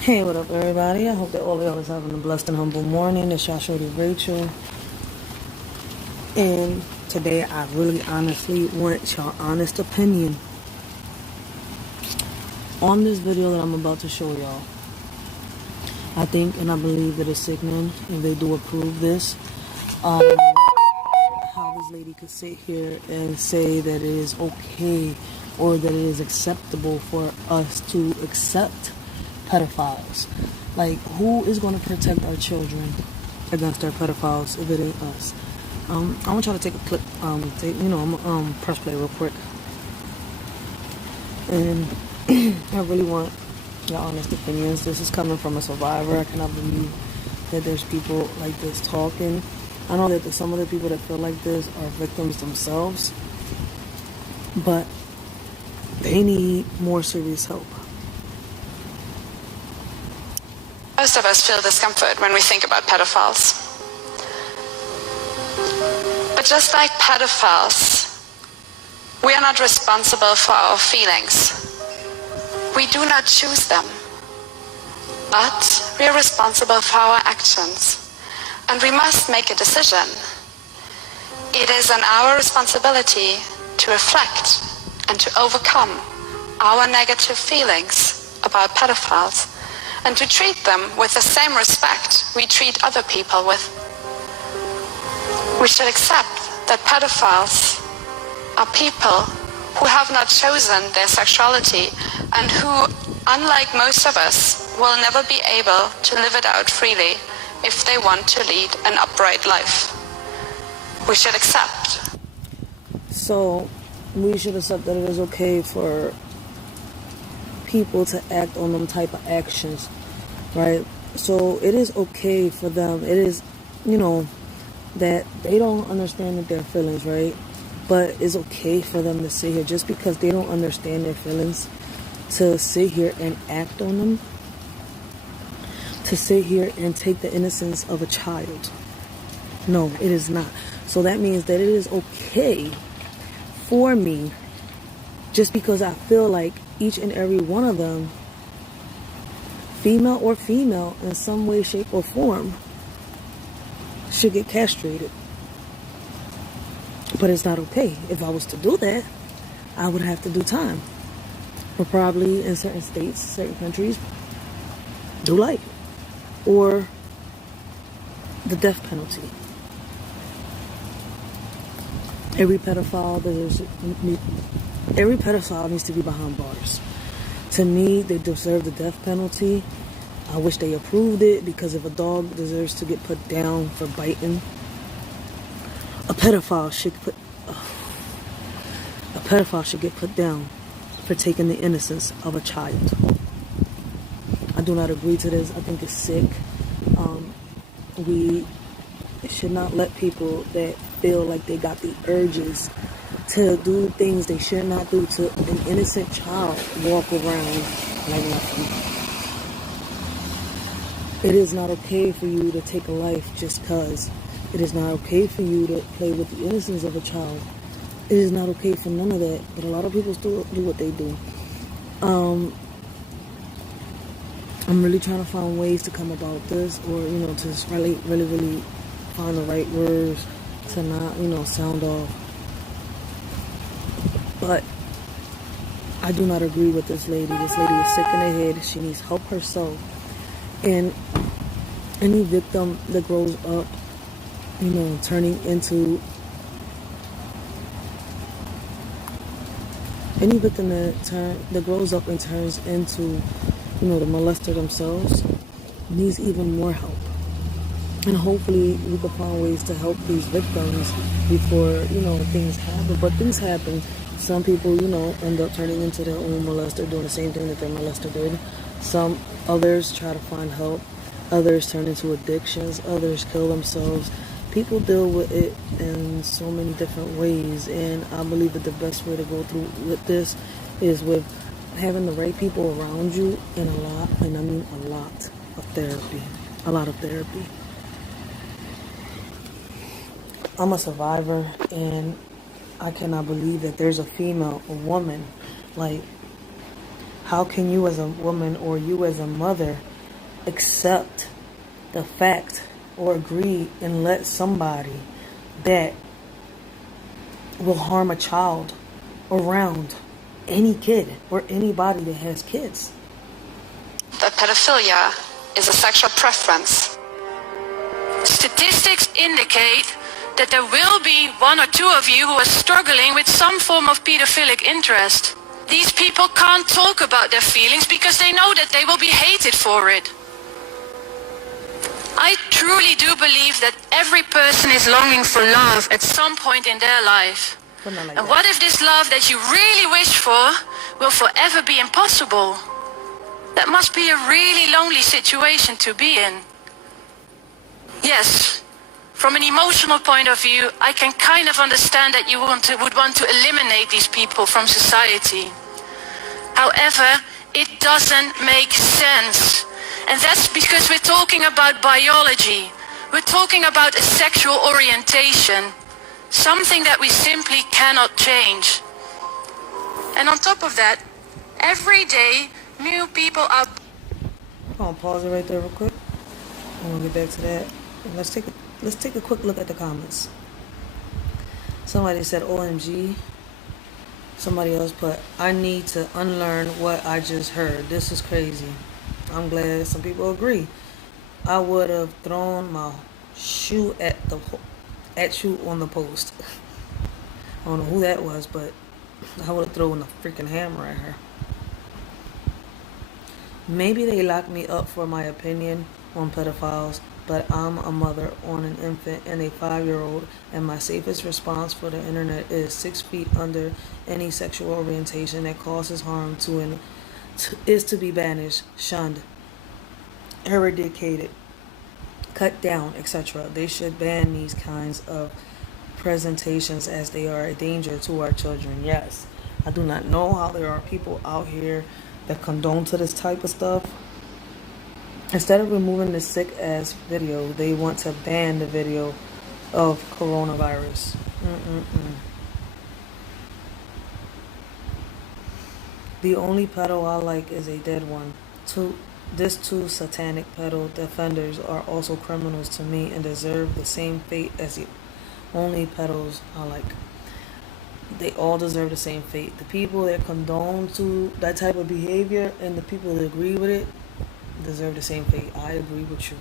Hey, what up, everybody? I hope that all of y'all is having a blessed and humble morning. It's y'all shorty Rachel. And today I really honestly want your honest opinion on this video that I'm about to show y'all. I think and I believe that it's sickening if they do approve this. How this lady could sit here and say that it is okay or that it is acceptable for us to accept pedophiles. Like, who is going to protect our children against our pedophiles if it ain't us? I want y'all to take a clip. I'm gonna press play real quick, and I really want your honest opinions. This is coming from a survivor. I cannot believe that there's people like this talking. I know that some of the people that feel like this are victims themselves, but they need more serious help. Most of us feel discomfort when we think about pedophiles. But just like pedophiles, we are not responsible for our feelings. We do not choose them. But we are responsible for our actions. And we must make a decision. It is our responsibility to reflect and to overcome our negative feelings about pedophiles, and to treat them with the same respect we treat other people with. We should accept that pedophiles are people who have not chosen their sexuality and who, unlike most of us, will never be able to live it out freely if they want to lead an upright life. We should accept. So, we should accept that it is okay for people to act on them type of actions, right? So it is okay for them. It is, that they don't understand their feelings, right? But it's okay for them to sit here just because they don't understand their feelings, to sit here and act on them, to sit here and take the innocence of a child. No, it is not. So that means that it is okay for me, just because I feel like each and every one of them, female or female, in some way, shape, or form, should get castrated. But it's not okay. If I was to do that, I would have to do time. Or probably in certain states, certain countries, do life. Or the death penalty. Every pedophile needs to be behind bars. To me, they deserve the death penalty. I wish they approved it, because if a dog deserves to get put down for biting, a pedophile should get put down for taking the innocence of a child. I do not agree to this. I think it's sick. We should not let people that feel like they got the urges to do things they should not do to an innocent child walk around like nothing. It is not okay for you to take a life just because. It is not okay for you to play with the innocence of a child. It is not okay for none of that. But a lot of people still do what they do. I'm really trying to find ways to come about this, or to really find the right words to not sound off. But I do not agree with this lady. This lady is sick in the head. She needs help herself. And any victim that grows up, turning into, any victim that grows up and turns into, the molester themselves, needs even more help. And hopefully we can find ways to help these victims before, things happen. But things happen. Some people, end up turning into their own molester, doing the same thing that their molester did. Some others try to find help. Others turn into addictions. Others kill themselves. People deal with it in so many different ways. And I believe that the best way to go through with this is with having the right people around you, and a lot of therapy. A lot of therapy. I'm a survivor, and I cannot believe that there's a woman, like, how can you as a woman, or you as a mother, accept the fact or agree and let somebody that will harm a child around any kid or anybody that has kids. That pedophilia is a sexual preference. Statistics indicate that there will be one or two of you who are struggling with some form of pedophilic interest. These people can't talk about their feelings because they know that they will be hated for it. I truly do believe that every person is longing for love at some point in their life. And what if this love that you really wish for will forever be impossible? That must be a really lonely situation to be in. Yes, from an emotional point of view, I can kind of understand that you would want to eliminate these people from society. However, it doesn't make sense. And that's because we're talking about biology. We're talking about a sexual orientation. Something that we simply cannot change. And on top of that, every day, new people are... I'm gonna pause it right there real quick. I'm gonna get back to that. And let's take a quick look at the comments. Somebody said OMG. Somebody else put, I need to unlearn what I just heard. This is crazy. I'm glad some people agree. I would have thrown my shoe at you on the post. I don't know who that was, but I would have thrown a freaking hammer at her. Maybe they locked me up for my opinion on pedophiles, but I'm a mother on an infant and a 5-year-old, and my safest response for the internet is 6 feet under any sexual orientation that causes harm is to be banished, shunned, eradicated, cut down, etc. They should ban these kinds of presentations as they are a danger to our children. Yes, I do not know how there are people out here that condone to this type of stuff. Instead of removing the sick ass video, they want to ban the video of coronavirus. The only pedo I like is a dead one. These two satanic pedo defenders are also criminals to me and deserve the same fate as the only pedos I like. They all deserve the same fate. The people that condone to that type of behavior and the people that agree with it deserve the same fate. I agree with you.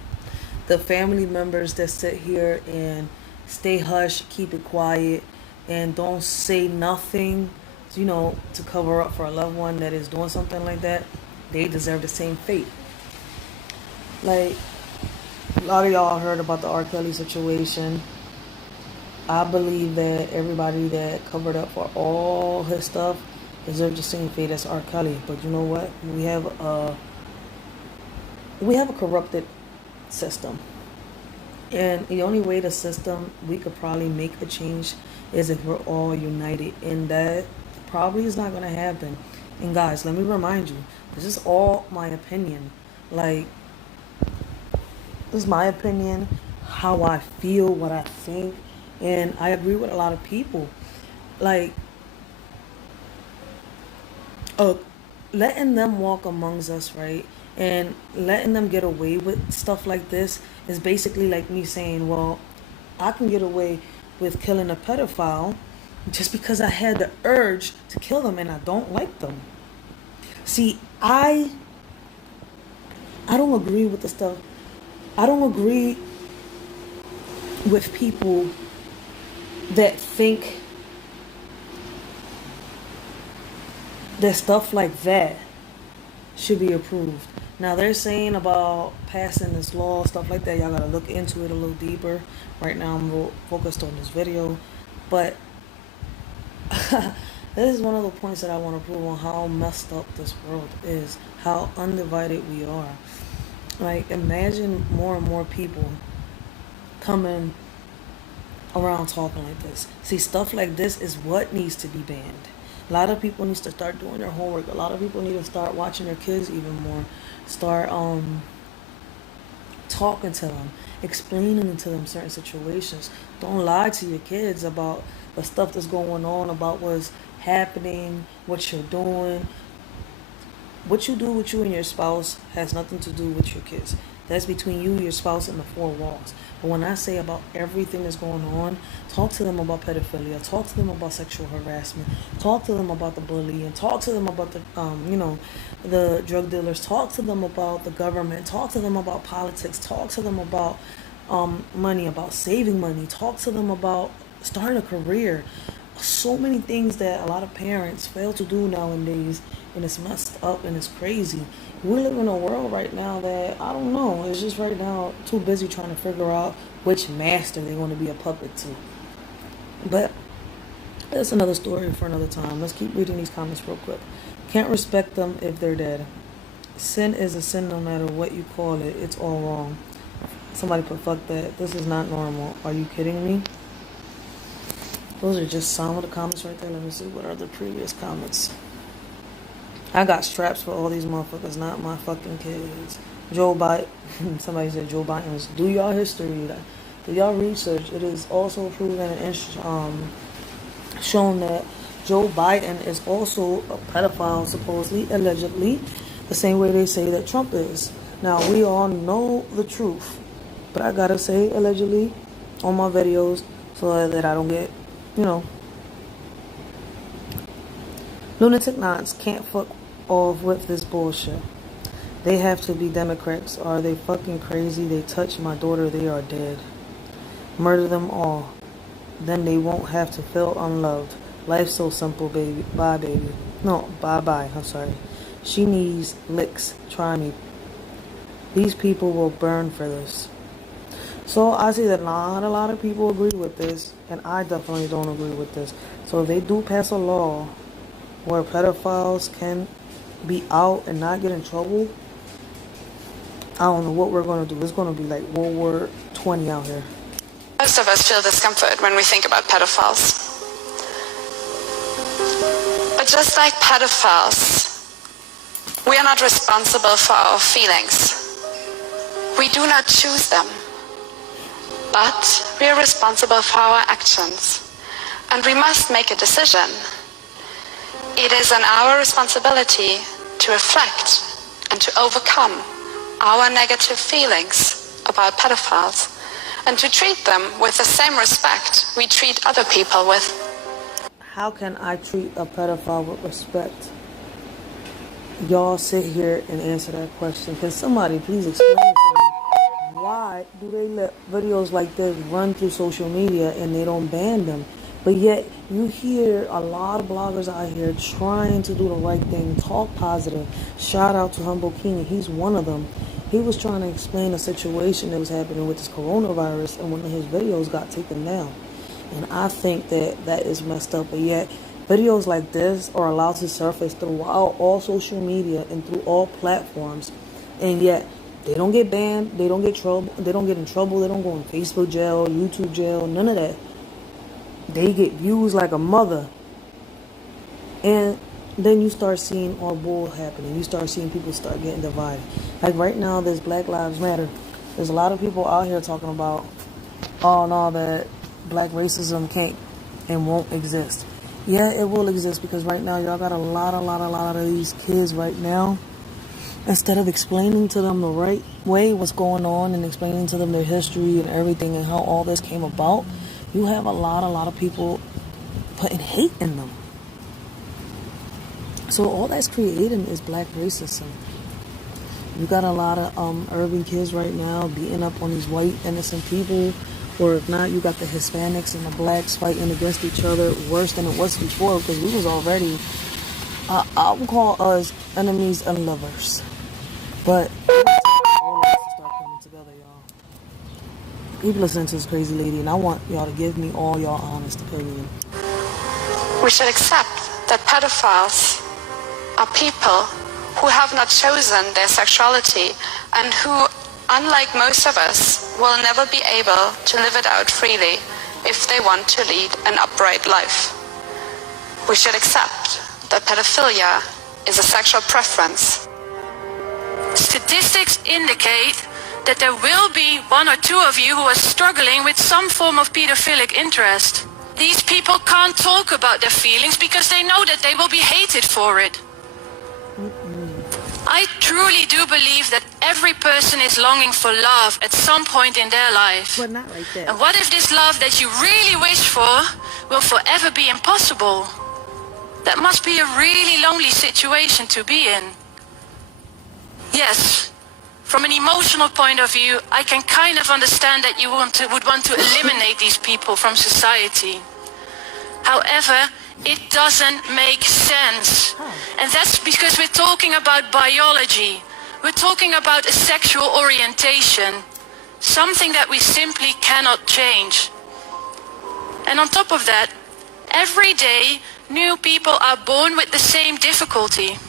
The family members that sit here and stay hush, keep it quiet, and don't say nothing, to cover up for a loved one that is doing something like that, they deserve the same fate. Like, a lot of y'all heard about the R. Kelly situation. I believe that everybody that covered up for all his stuff deserves the same fate as R. Kelly. But you know what? We have a corrupted system. And the only way the system we could probably make a change is if we're all united. And that probably is not going to happen. And guys, let me remind you, this is all my opinion. Like, this is my opinion, how I feel, what I think. And I agree with a lot of people. Like, letting them walk amongst us, right? And letting them get away with stuff like this is basically like me saying, well, I can get away with killing a pedophile just because I had the urge to kill them and I don't like them. See, I don't agree with the stuff. I don't agree with people that think that stuff like that should be approved. Now, they're saying about passing this law, stuff like that. Y'all gotta look into it a little deeper. Right now, I'm real focused on this video. But this is one of the points that I want to prove on how messed up this world is. How undivided we are. Like, imagine more and more people coming around talking like this. See, stuff like this is what needs to be banned. A lot of people need to start doing their homework. A lot of people need to start watching their kids even more. Start talking to them, explaining to them certain situations. Don't lie to your kids about the stuff that's going on, about what's happening, what you're doing. What you do with you and your spouse has nothing to do with your kids. That's between you, your spouse, and the four walls. But when I say about everything that's going on, talk to them about pedophilia, talk to them about sexual harassment, talk to them about the bullying, talk to them about the, the drug dealers, talk to them about the government, talk to them about politics, talk to them about money, about saving money, talk to them about starting a career. So many things that a lot of parents fail to do nowadays, and it's messed up and it's crazy. We live in a world right now that, I don't know, it's just right now too busy trying to figure out which master they want to be a puppet to. But that's another story for another time. Let's keep reading these comments real quick. Can't respect them if they're dead. Sin is a sin no matter what you call it. It's all wrong. Somebody put, fuck that. This is not normal. Are you kidding me? Those are just some of the comments right there. Let me see what are the previous comments. I got straps for all these motherfuckers, not my fucking kids. Joe Biden. Somebody said Joe Biden. Do y'all history. Do y'all research. It is also proven and shown that Joe Biden is also a pedophile, supposedly, allegedly, the same way they say that Trump is. Now, we all know the truth, but I gotta say allegedly on my videos so that I don't get, lunatic nuts can't fuck off with this bullshit. They have to be Democrats. Are they fucking crazy? They touch my daughter, they are dead. Murder them all. Then they won't have to feel unloved. Life's so simple, baby. Bye, baby. No, bye-bye. I'm sorry. She needs licks. Try me. These people will burn for this. So I see that not a lot of people agree with this, and I definitely don't agree with this. So if they do pass a law where pedophiles can be out and not get in trouble, I don't know what we're going to do. It's going to be like World War 20 out here. Most of us feel discomfort when we think about pedophiles. But just like pedophiles, we are not responsible for our feelings. We do not choose them. But we are responsible for our actions. And we must make a decision. It is our responsibility to reflect and to overcome our negative feelings about pedophiles and to treat them with the same respect we treat other people with. How can I treat a pedophile with respect? Y'all sit here and answer that question. Can somebody please explain to me why do they let videos like this run through social media and they don't ban them? But yet you hear a lot of bloggers out here trying to do the right thing, talk positive. Shout out to Humble King. He's one of them. He was trying to explain a situation that was happening with this coronavirus, and one of his videos got taken down. And I think that that is messed up. But yet videos like this are allowed to surface throughout all social media and through all platforms. And yet they don't get banned, they don't get trouble, they don't get in trouble, they don't go in Facebook jail, YouTube jail, none of that. They get views like a mother. And then you start seeing all bull happening. You start seeing people start getting divided. Like right now, there's Black Lives Matter. There's a lot of people out here talking about, oh no, that black racism can't and won't exist. Yeah, it will exist, because right now y'all got a lot of these kids right now. Instead of explaining to them the right way what's going on and explaining to them their history and everything and how all this came about, you have a lot of people putting hate in them. So all that's creating is black racism. You got a lot of urban kids right now beating up on these white innocent people, or if not, you got the Hispanics and the blacks fighting against each other worse than it was before, because we was already, I would call us enemies and lovers. But all that to start coming together, y'all. Keep listening to this crazy lady, and I want y'all to give me all y'all honest opinion. We should accept that pedophiles are people who have not chosen their sexuality and who, unlike most of us, will never be able to live it out freely if they want to lead an upright life. We should accept that pedophilia is a sexual preference. Statistics indicate that there will be one or two of you who are struggling with some form of pedophilic interest. These people can't talk about their feelings because they know that they will be hated for it. I truly do believe that every person is longing for love at some point in their life. But not like that. And what if this love that you really wish for will forever be impossible? That must be a really lonely situation to be in. Yes, from an emotional point of view, I can kind of understand that you would want to eliminate these people from society. However, it doesn't make sense. And that's because we're talking about biology. We're talking about a sexual orientation. Something that we simply cannot change. And on top of that, every day, new people are born with the same difficulty.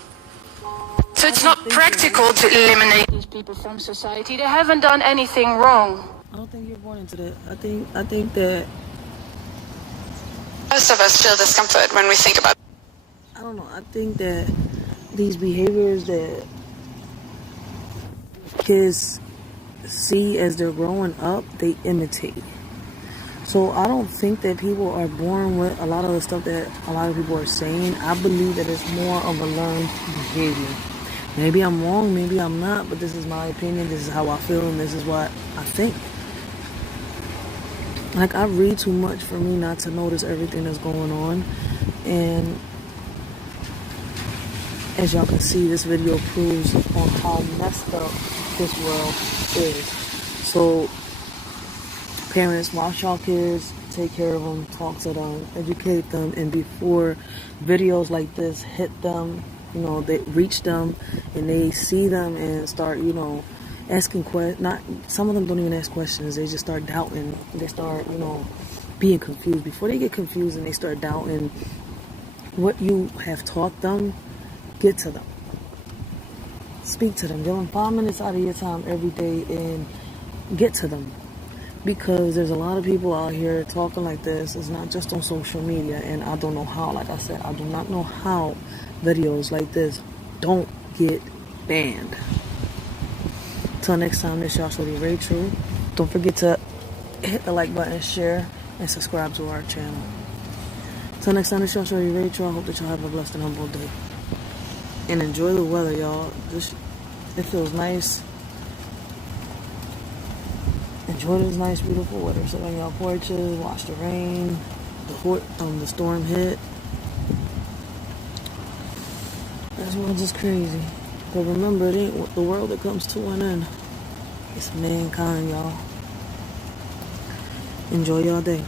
So it's not practical to eliminate these people from society. They haven't done anything wrong. I don't think you're born into that. I think that Most of us feel discomfort when we think about I don't know. I think that these behaviors that kids see as they're growing up, they imitate. So I don't think that people are born with a lot of the stuff that a lot of people are saying. I believe that it's more of a learned behavior. Maybe I'm wrong, maybe I'm not, but this is my opinion, this is how I feel, and this is what I think. Like, I read too much for me not to notice everything that's going on. And as y'all can see, this video proves on how messed up this world is. So, parents, watch y'all kids, take care of them, talk to them, educate them, and before videos like this hit them, you know, they reach them and they see them and start, you know, asking questions. Not, some of them don't even ask questions, they just start doubting. They start, you know, being confused. Before they get confused and they start doubting what you have taught them, get to them. Speak to them. Give them 5 minutes out of your time every day and get to them. Because there's a lot of people out here talking like this. It's not just on social media, and I don't know how. Like I said, I do not know how videos like this don't get banned. Till next time, this y'all shorty Racheal. Don't forget to hit the like button, share, and subscribe to our channel. Till next time, this y'all shorty Racheal. I hope that y'all have a blessed and humble day. And enjoy the weather, y'all. It feels nice. Enjoy this nice, beautiful weather. Sit on y'all porches, watch the rain, the storm hit. This world's just crazy. But remember, it ain't the world that comes to an end. It's mankind, y'all. Enjoy y'all day.